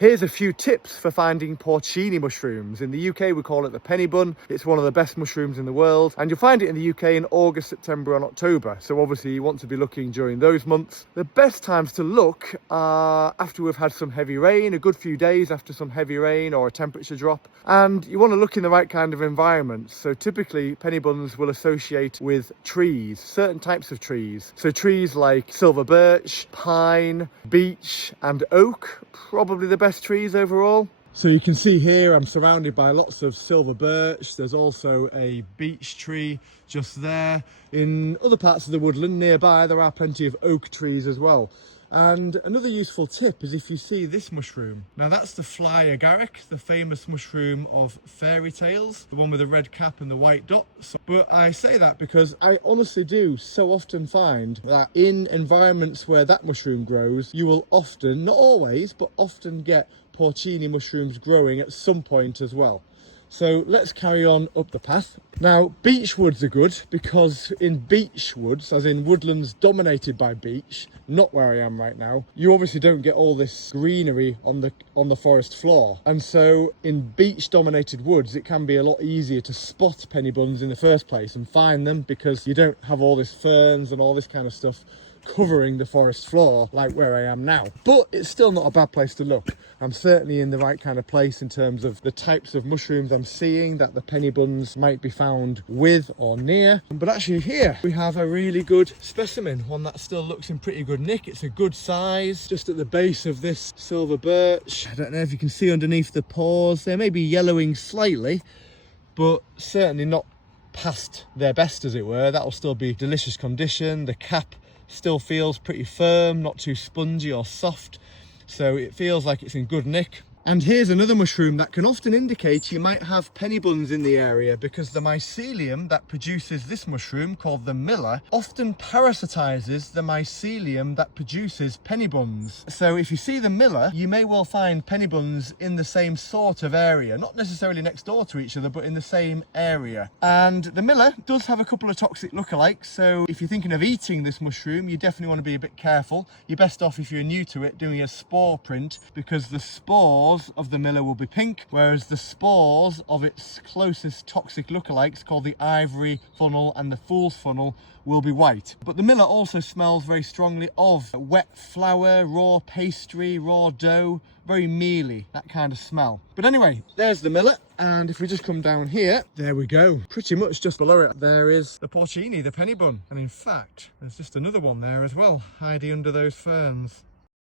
Here's a few tips for finding porcini mushrooms. In the UK, we call it the penny bun. It's one of the best mushrooms in the world, and you'll find it in the UK in August, September and October. So obviously you want to be looking during those months. The best times to look are after we've had some heavy rain, a good few days after some heavy rain or a temperature drop. And you want to look in the right kind of environment. So typically penny buns will associate with trees, certain types of trees. So trees like silver birch, pine, beech and oak, probably the best trees overall. So you can see here I'm surrounded by lots of silver birch. There's also a beech tree just there. In other parts of the woodland nearby there are plenty of oak trees as well. And another useful tip is if you see this mushroom. Now that's the fly agaric, the famous mushroom of fairy tales, the one with the red cap and the white dots. But I say that because I honestly do so often find that in environments where that mushroom grows, you will often, not always, but often get porcini mushrooms growing at some point as well. So let's carry on up the path. Now, beech woods are good because in beech woods, as in woodlands dominated by beech, not where I am right now, you obviously don't get all this greenery on the forest floor. And so in beech dominated woods, it can be a lot easier to spot penny buns in the first place and find them because you don't have all this ferns and all this kind of stuff covering the forest floor like where I am now. But it's still not a bad place to look. I'm certainly in the right kind of place in terms of the types of mushrooms I'm seeing that the penny buns might be found with or near. But actually here we have a really good specimen, one that still looks in pretty good nick. It's a good size, just at the base of this silver birch. I don't know if you can see underneath the pores, they may be yellowing slightly, but certainly not past their best, as it were. That'll still be delicious condition. The cap still feels pretty firm, not too spongy or soft, so it feels like it's in good nick. And here's another mushroom that can often indicate you might have penny buns in the area, because the mycelium that produces this mushroom, called the miller, often parasitizes the mycelium that produces penny buns. So if you see the miller, you may well find penny buns in the same sort of area, not necessarily next door to each other, but in the same area. And the miller does have a couple of toxic lookalikes, so if you're thinking of eating this mushroom, you definitely want to be a bit careful. You're best off, if you're new to it, doing a spore print, because the spores of the miller will be pink, whereas the spores of its closest toxic lookalikes, called the ivory funnel and the fool's funnel, will be white. But the miller also smells very strongly of wet flour, raw pastry, raw dough, very mealy, that kind of smell. But anyway, there's the miller, and if we just come down here, there we go. Pretty much just below it, there is the porcini, the penny bun. And in fact, there's just another one there as well, hiding under those ferns.